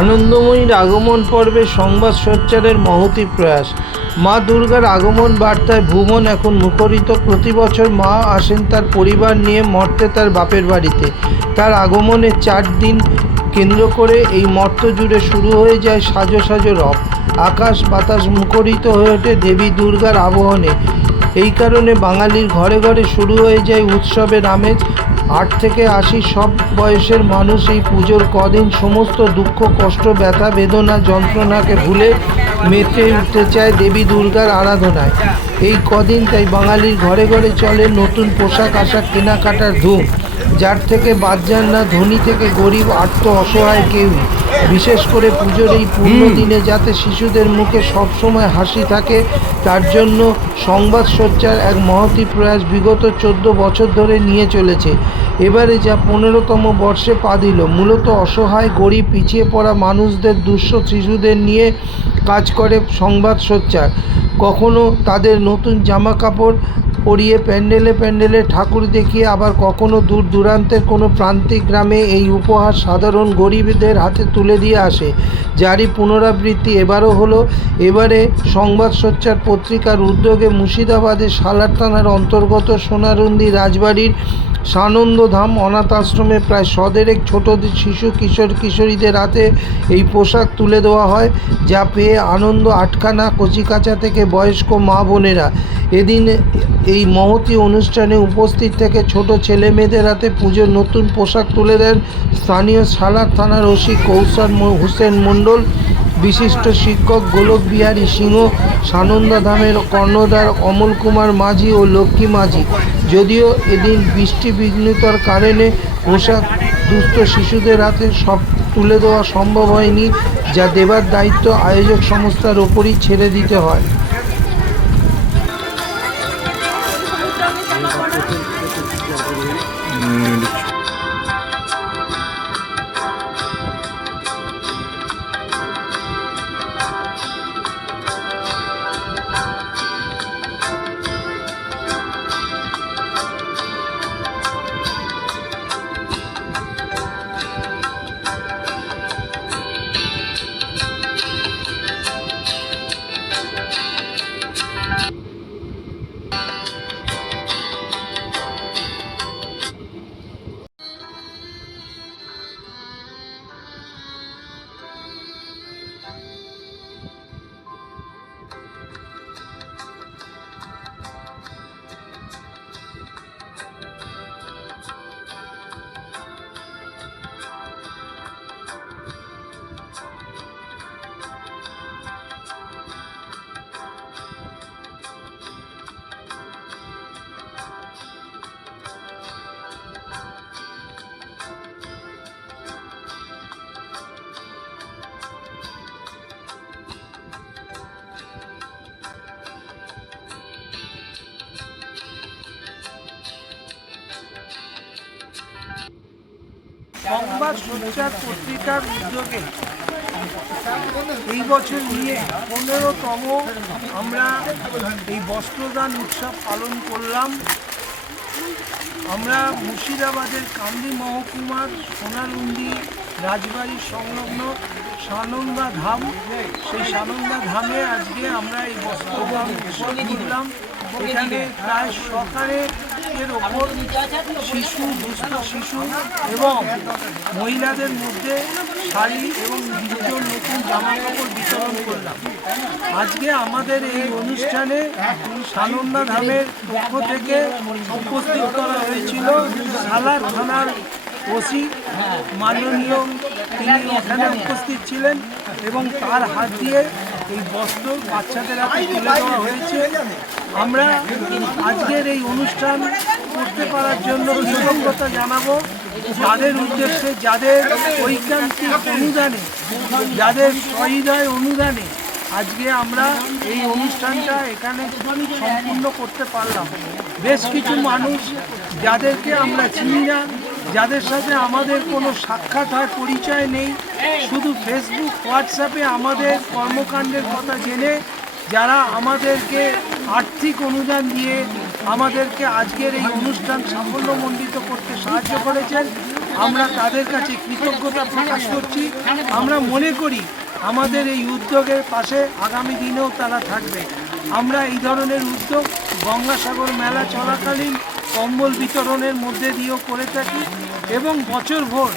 আনন্দময়ীর আগমন পর্বে সংবাদ সোচ্চারের মহতী প্রয়াস। মা দুর্গার আগমন বার্তায় ভুবন এখন মুখরিত। প্রতি বছর মা আসেন তার পরিবার নিয়ে মর্তে তার বাপের বাড়িতে। তার আগমনের 4 দিন কেন্দ্র করে এই মর্ত জুড়ে শুরু হয়ে যায় সাজো সাজো রব। আকাশ বাতাস মুখরিত হয়ে ওঠে দেবী দুর্গার আবাহনে। এই কারণে বাঙালির ঘরে ঘরে শুরু হয়ে যায় উৎসবের আমেজ। 8 থেকে 80 সব বয়সের মানুষ এই পুজোর কদিন সমস্ত দুঃখ কষ্ট ব্যথা বেদনা যন্ত্রণাকে ভুলে মেতে উঠতে চায় দেবী দুর্গার আরাধনায়। এই কদিন তাই বাঙালির ঘরে ঘরে চলে নতুন পোশাক আশাক কেনাকাটার ধুম। যার থেকে বাদ যান না ধনী থেকে গরিব, আর্ত অসহায় কেউই। বিশেষ করে পুজোর এই পূর্ণ দিনে যাতে শিশুদের মুখে সবসময় হাসি থাকে তার জন্য সংবাদ সোচ্চার এক মহতী প্রয়াস বিগত 14 বছর ধরে নিয়ে চলেছে। এবারে যা 15তম বর্ষে পা দিল। মূলত অসহায় গরিব পিছিয়ে পড়া মানুষদের, দুঃস্থ শিশুদের নিয়ে কাজ করে সংবাদ সোচ্চার। কখনো তাদের নতুন জামা কাপড় পরিয়ে প্যান্ডেলে প্যান্ডেলে ঠাকুর দেখিয়ে, আবার কখনো দূর দূরান্তের কোনো প্রান্তিক গ্রামে এই উপহার সাধারণ গরিবদের হাতে তুলে দিয়ে আসে। যারই পুনরাবৃত্তি এবারও হলো। এবারে সংবাদ সোচ্চার পত্রিকার উদ্যোগে মুর্শিদাবাদের সালার থানার অন্তর্গত সোনারুন্দি রাজবাড়ির সানন্দধাম অনাথ আশ্রমে প্রায় 100 ছোট শিশু কিশোর কিশোরীদের হাতে এই পোশাক তুলে দেওয়া হয়, যা পেয়ে আনন্দ আটখানা কচিকাঁচা থেকে বয়স্ক মা বোনেরা। এদিন এই মহতী অনুষ্ঠানে উপস্থিত থেকে ছোট ছেলে মেয়েদের হাতে পুজোর নতুন পোশাক তুলে দেন স্থানীয় সালার থানার ওসি কৌশল হোসেন মণ্ডল, বিশিষ্ট শিক্ষক গোলক বিহারী সিংহ, সানন্দধামের কর্ণধার অমল কুমার মাঝি ও লক্ষ্মী মাঝি। যদিও এদিন বৃষ্টি বিঘ্নতার কারণে পোশাক দুস্থ শিশুদের হাতে সব তুলে দেওয়া সম্ভব হয়নি, যা দেবার দায়িত্ব আয়োজক সংস্থার ওপরই ছেড়ে দিতে হয়। সংবাদ সোচ্চার পত্রিকার উদ্যোগে এই বছর নিয়ে 15তম আমরা এই বস্ত্রদান উৎসব পালন করলাম। আমরা মুর্শিদাবাদের কান্দি মহকুমার সোনারুন্দি রাজবাড়ির সংলগ্ন সানন্দা ধাম, সেই সানন্দা ধামে আজকে আমরা এই বস্ত্রদান করলাম। এখানে প্রায় সকালের ওপর শিশু, দুস্থ শিশু এবং মহিলাদের মধ্যে শাড়ি এবং বিভিন্ন নতুন জামা কাপড় বিতরণ করলাম। আজকে আমাদের এই অনুষ্ঠানে সানন্দা ধামের পক্ষ থেকে উপস্থিত করা হয়েছিল সালার থানার ওসি মাননীয়, তিনি এখানে উপস্থিত ছিলেন এবং তার হাত দিয়ে এই বস্ত্র বাচ্চাদের হাতে তুলে দেওয়া হয়েছে। আমরা আজকের এই অনুষ্ঠান করতে পারার জন্য কৃতজ্ঞতা জানাবো যাদের উদ্দেশ্যে, যাদের ঐকান্তিক অনুদানে, যাদের সহৃদয় অনুদানে আজকে আমরা এই অনুষ্ঠানটা এখানে সম্পূর্ণ করতে পারলাম। বেশ কিছু মানুষ যাদেরকে আমরা চিনি না, যাদের সাথে আমাদের কোনো সাক্ষাৎ হয়, পরিচয় নেই, শুধু ফেসবুক হোয়াটসঅ্যাপে আমাদের কর্মকাণ্ডের কথা জেনে যারা আমাদেরকে আর্থিক অনুদান দিয়ে আমাদেরকে আজকের এই অনুষ্ঠান সাফল্যমণ্ডিত করতে সাহায্য করেছেন, আমরা তাদের কাছে কৃতজ্ঞতা প্রকাশ করছি। আমরা মনে করি আমাদের এই উদ্যোগের পাশে আগামী দিনেও তারা থাকবে। আমরা এই ধরনের উদ্যোগ গঙ্গাসাগর মেলা চলাকালীন কম্বল বিতরণের মধ্যে দিয়েও করে থাকি এবং বছরভর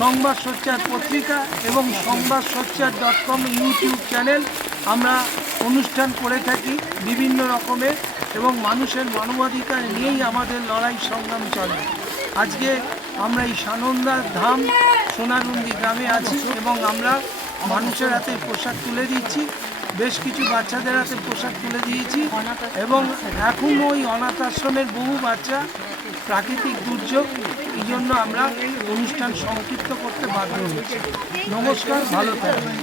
সংবাদ সোচ্চার পত্রিকা এবং সংবাদ সোচ্চার .com ইউটিউব চ্যানেল আমরা অনুষ্ঠান করে থাকি বিভিন্ন রকমের, এবং মানুষের মানবাধিকার নিয়েই আমাদের লড়াই সংগ্রাম চলে। আজকে আমরা এই সানন্দা ধাম সোনারুন্দি গ্রামে আছি এবং আমরা মানুষের হাতে পোশাক তুলে দিচ্ছি, বেশ কিছু বাচ্চাদের হাতে পোশাক তুলে দিয়েছি এবং এখনও ওই অনাথ আশ্রমের বহু বাচ্চা প্রাকৃতিক দুর্যোগ, এই জন্য আমরা অনুষ্ঠান সংক্ষিপ্ত করতে বাধ্য হয়েছি। নমস্কার, ভালো থাকবেন।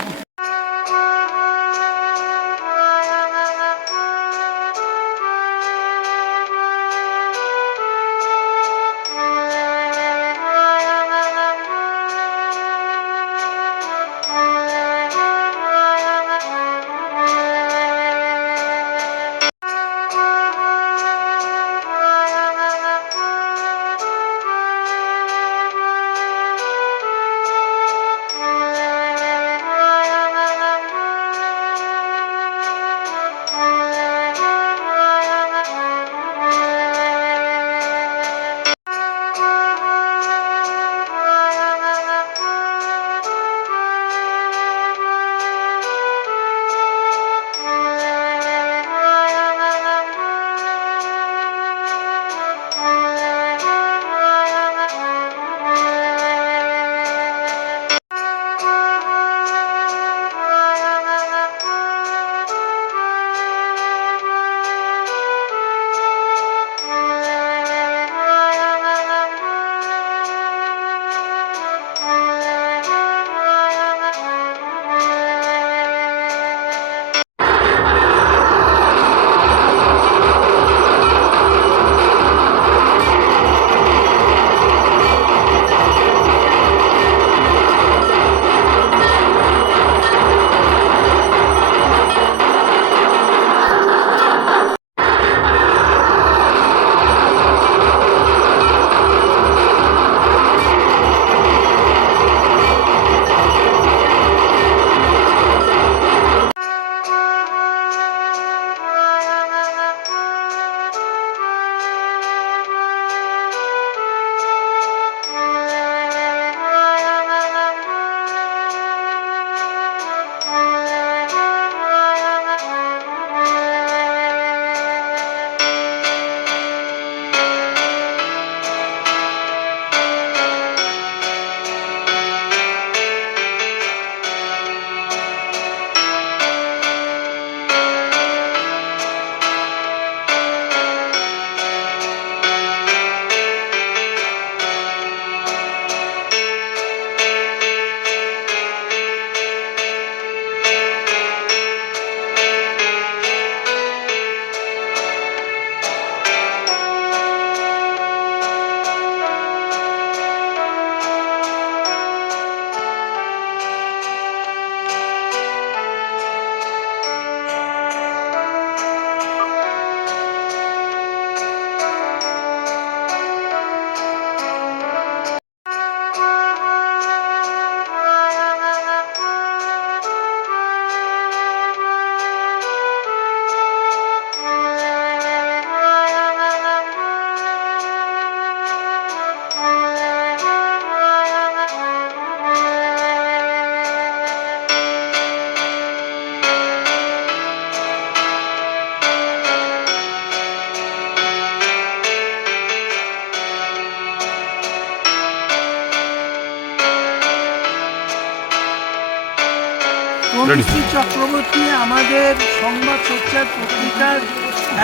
তনুশ্রী চক্রবর্তী আমাদের সংবাদ সোচ্চার পত্রিকার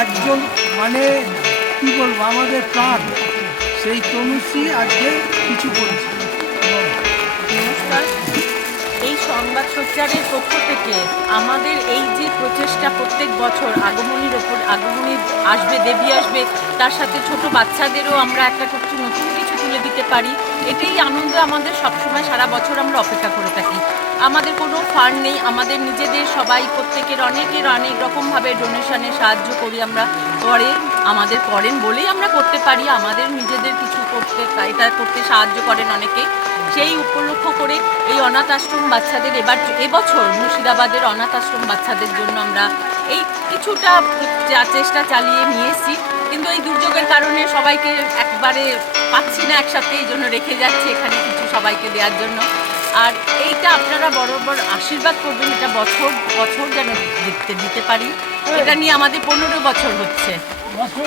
একজন, মানে কি বলবো, আমাদের প্রাণ। সেই তনুশ্রী আজকে কিছু বলছে। নমস্কার। এই সংবাদ সোচ্চারের পক্ষ থেকে আমাদের এই যে প্রচেষ্টা, প্রত্যেক বছর আগমনীর ওপর আগমনী আসবে, দেবী আসবে, তার সাথে ছোট বাচ্চাদেরও আমরা একটা করছি নতুন কিছু তুলে দিতে পারি, এটাই আনন্দ আমাদের সবসময় সারা বছর আমরা অপেক্ষা করে থাকি। আমাদের কোনো ফান্ড নেই, আমাদের নিজেদের সবাই প্রত্যেকের অনেকের অনেক রকমভাবে ডোনেশনে সাহায্য করি আমরা, করে আমাদের করেন বলেই আমরা করতে পারি, আমাদের নিজেদের কিছু করতে এটা করতে সাহায্য করেন অনেকে। সেই উপলক্ষ করে এই অনাথ আশ্রম বাচ্চাদের এবছর মুর্শিদাবাদের অনাথ আশ্রম বাচ্চাদের জন্য আমরা এই কিছুটা চেষ্টা চালিয়ে নিয়ে এসেছি, কিন্তু এই দুর্যোগের কারণে সবাইকে একবারে পাচ্ছি না একসাথে, এই জন্য রেখে যাচ্ছি এখানে কিছু সবাইকে দেওয়ার জন্য। আর এইটা আপনারা বরাবর আশীর্বাদ করবেন, এটা বছর বছর যেন দিতে পারি। এটা নিয়ে আমাদের 15 বছর হচ্ছে,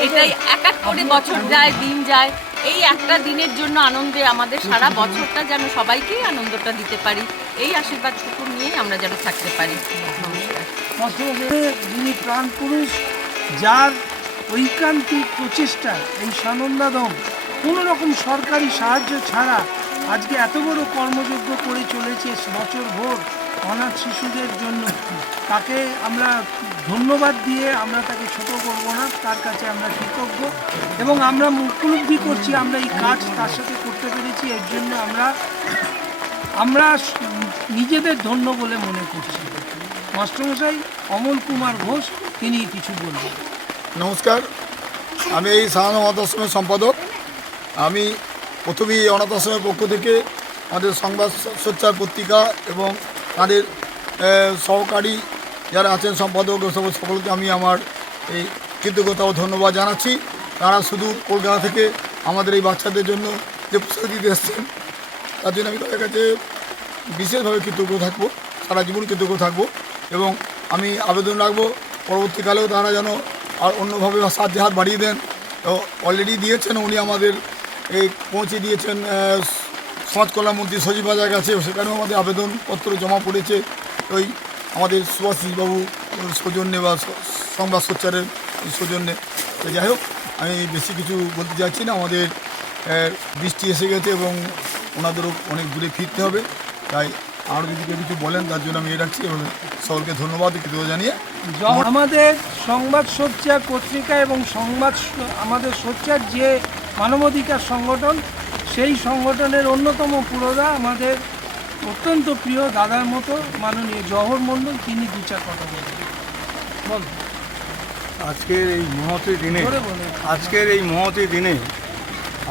এটাই এক এক করে বছর যায়, দিন যায়। এই একটা দিনের জন্য আনন্দে আমাদের সারা বছরটা যেন সবাইকেই আনন্দটা দিতে পারি, এই আশীর্বাদটুকু নিয়েই আমরা যেন থাকতে পারি। যিনি প্রাণ পুরুষ, যার ঐকান্তিক প্রচেষ্টা এই সানন্দাদম কোনো রকম সরকারি সাহায্য ছাড়া আজকে এত বড় কর্মযজ্ঞ করে চলেছে বছর ভোর অনাথ শিশুদের জন্য, তাকে আমরা ধন্যবাদ দিয়ে আমরা তাকে ছোট করব না, তার কাছে আমরা কৃতজ্ঞ এবং আমরা উপলব্ধি করছি আমরা এই কাজ তার সাথে করতে পেরেছি, এর জন্য আমরা নিজেদের ধন্য বলে মনে করছি। মাস্টারমশাই অমল কুমার ঘোষ তিনি কিছু বলবেন। নমস্কার, আমি এই সাধারণ অনাথ আশ্রমের সম্পাদক। আমি প্রথমেই এই অনাথ আশ্রমের পক্ষ থেকে আমাদের সংবাদ সোচ্চার পত্রিকা এবং তাদের সহকারী যারা আছেন সম্পাদক সকলকে আমি আমার এই কৃতজ্ঞতা ও ধন্যবাদ জানাচ্ছি। তারা শুধু কলকাতা থেকে আমাদের এই বাচ্চাদের জন্য যে পোশাক দিতে এসছেন তার জন্য আমি তাদের কাছে বিশেষভাবে কৃতজ্ঞ থাকবো, সারা জীবন কৃতজ্ঞ থাকবো এবং আমি আবেদন রাখবো পরবর্তীকালেও তারা যেন আর অন্যভাবে সাহায্যের হাত বাড়িয়ে দেন। তো অলরেডি দিয়েছেন, উনি আমাদের এই পৌঁছে দিয়েছেন সমাজ কল্যাণমন্ত্রী সজীব হাজার কাছে, সেখানেও আমাদের আবেদনপত্র জমা পড়েছে ওই আমাদের সুভাষিসবাবু সৌজন্যে বা সংবাদ সোচ্চারের সৌজন্যে। তো যাই হোক, আমি বেশি কিছু বলতে চাইছি না, আমাদের বৃষ্টি এসে গেছে এবং ওনাদেরও অনেক দূরে ফিরতে হবে, তাই আরও যদি কেউ কিছু বলেন তার জন্য আমি রাখছি এবং সকলকে ধন্যবাদ কৃতজ্ঞতা জানিয়ে আমাদের সংবাদ সোচ্চার পত্রিকা এবং আমাদের সোচ্চার যে মানবাধিকার সংগঠন, সেই সংগঠনের অন্যতম পুরোধা আমাদের অত্যন্ত প্রিয় দাদার মতো মাননীয় জওহর মণ্ডল, তিনি দু চার কথা বলবেন। আজকের এই মহতী দিনে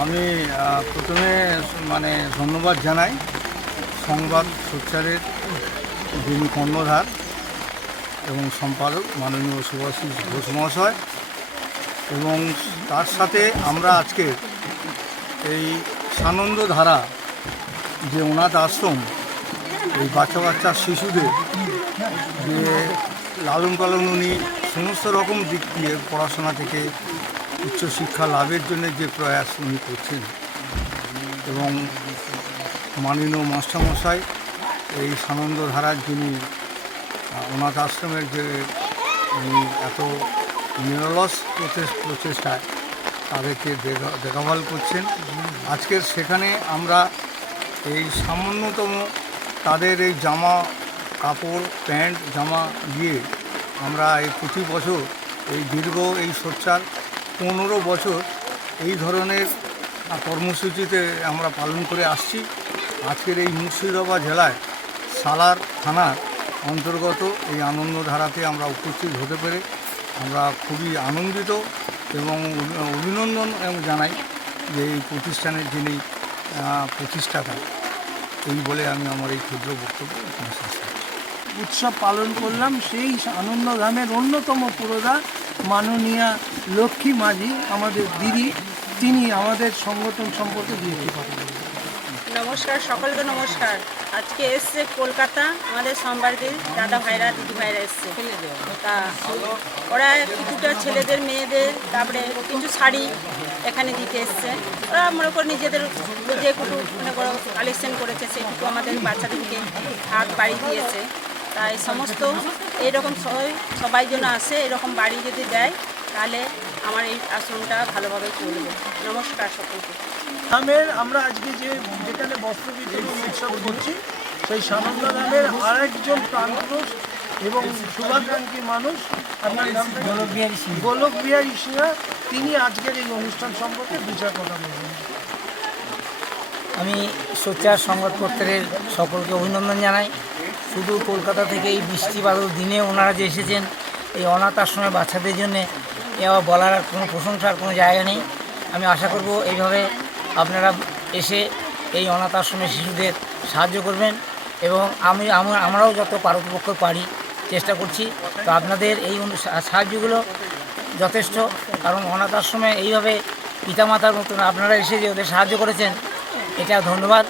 আমি প্রথমে ধন্যবাদ জানাই সংবাদ সোচ্চারের যিনি কর্ণধার এবং সম্পাদক মাননীয় সুভাষিস ঘোষ মহাশয়, এবং তার সাথে আমরা আজকে এই সানন্দধারা যে অনাথ আশ্রম, এই বাচ্চা শিশুদের যে লালন পালন উনি সমস্ত রকম দিক দিয়ে পড়াশোনা থেকে উচ্চশিক্ষা লাভের জন্য যে প্রয়াস উনি করছেন, এবং মাননীয় মাস্টারমশাই এই সানন্দধারার যিনি অনাথ আশ্রমের যে এত নিরলস প্রচেষ্টায় তাদেরকে দেখাভাল করছেন। আজকের সেখানে আমরা এই সামান্যতম তাদের এই জামা কাপড় প্যান্ট জামা দিয়ে আমরা এই প্রতি বছর এই দীর্ঘ এই সোচ্চার 15 বছর এই ধরনের কর্মসূচিতে আমরা পালন করে আসছি। আজকের এই মুর্শিদাবাদ জেলায় সালার থানার অন্তর্গত এই আনন্দধারাতে আমরা উপস্থিত হতে পেরে আমরা খুবই আনন্দিত এবং অভিনন্দন জানাই যে এই প্রতিষ্ঠানের যিনি প্রতিষ্ঠাতা, এই বলে আমি আমার এই ক্ষুদ্র বক্তব্য উৎসব পালন করলাম। সেই আনন্দধামের অন্যতম পুরোধা মাননীয়া লক্ষ্মী মাঝি আমাদের দিদি, তিনি আমাদের সংগঠন সম্পর্কে দিয়ে কথা বলবেন। নমস্কার, সকলকে নমস্কার। আজকে এসছে কলকাতা আমাদের সোমবারকে দাদা ভাইরা দিদি ভাইরা এসছে, তা ওরা কিছুটা ছেলেদের মেয়েদের তারপরে কিছু শাড়ি এখানে দিতে এসছে। ওরা মনে করে নিজেদের যেটুকু মনে করো কালেকশন করেছে সেটুকু আমাদের বাচ্চাদেরকে হাত বাড়ি দিয়েছে। তাই সমস্ত এইরকম সবাই যেন আসে, এরকম বাড়ি যদি দেয় তাহলে আমার এই আশ্রমটা ভালোভাবে চলবে। নমস্কার সকলকে। আমরা আজকে যেখানে বস্ত্র বিতরণ উৎসব করছি, সেই সানন্দধামের আরেকজন প্রাণপুরুষ এবং শুভাকাঙ্ক্ষী মানুষ, আপনার নামটা গোলক বিহারী সিংহা, তিনি আজকের এই অনুষ্ঠান সম্পর্কে দু চার কথা বলবেন। আমি সোচ্চার সংবাদপত্রের সকলকে অভিনন্দন জানাই। শুধু কলকাতা থেকে এই বৃষ্টি বাদল দিনে ওনারা যে এসেছেন এই অনাথ আশ্রমের বাচ্চাদের জন্যে এ বলার আর কোনো প্রশংসার কোনো জায়গা নেই। আমি আশা করব এইভাবে আপনারা এসে এই অনাথ আশ্রমের শিশুদের সাহায্য করবেন এবং আমরাও যত পারতপক্ষ পারি চেষ্টা করছি। তো আপনাদের এই সাহায্যগুলো যথেষ্ট, কারণ অনাথ আশ্রমে এইভাবে পিতামাতার মতন আপনারা এসে যে ওদের সাহায্য করেছেন, এটা ধন্যবাদ।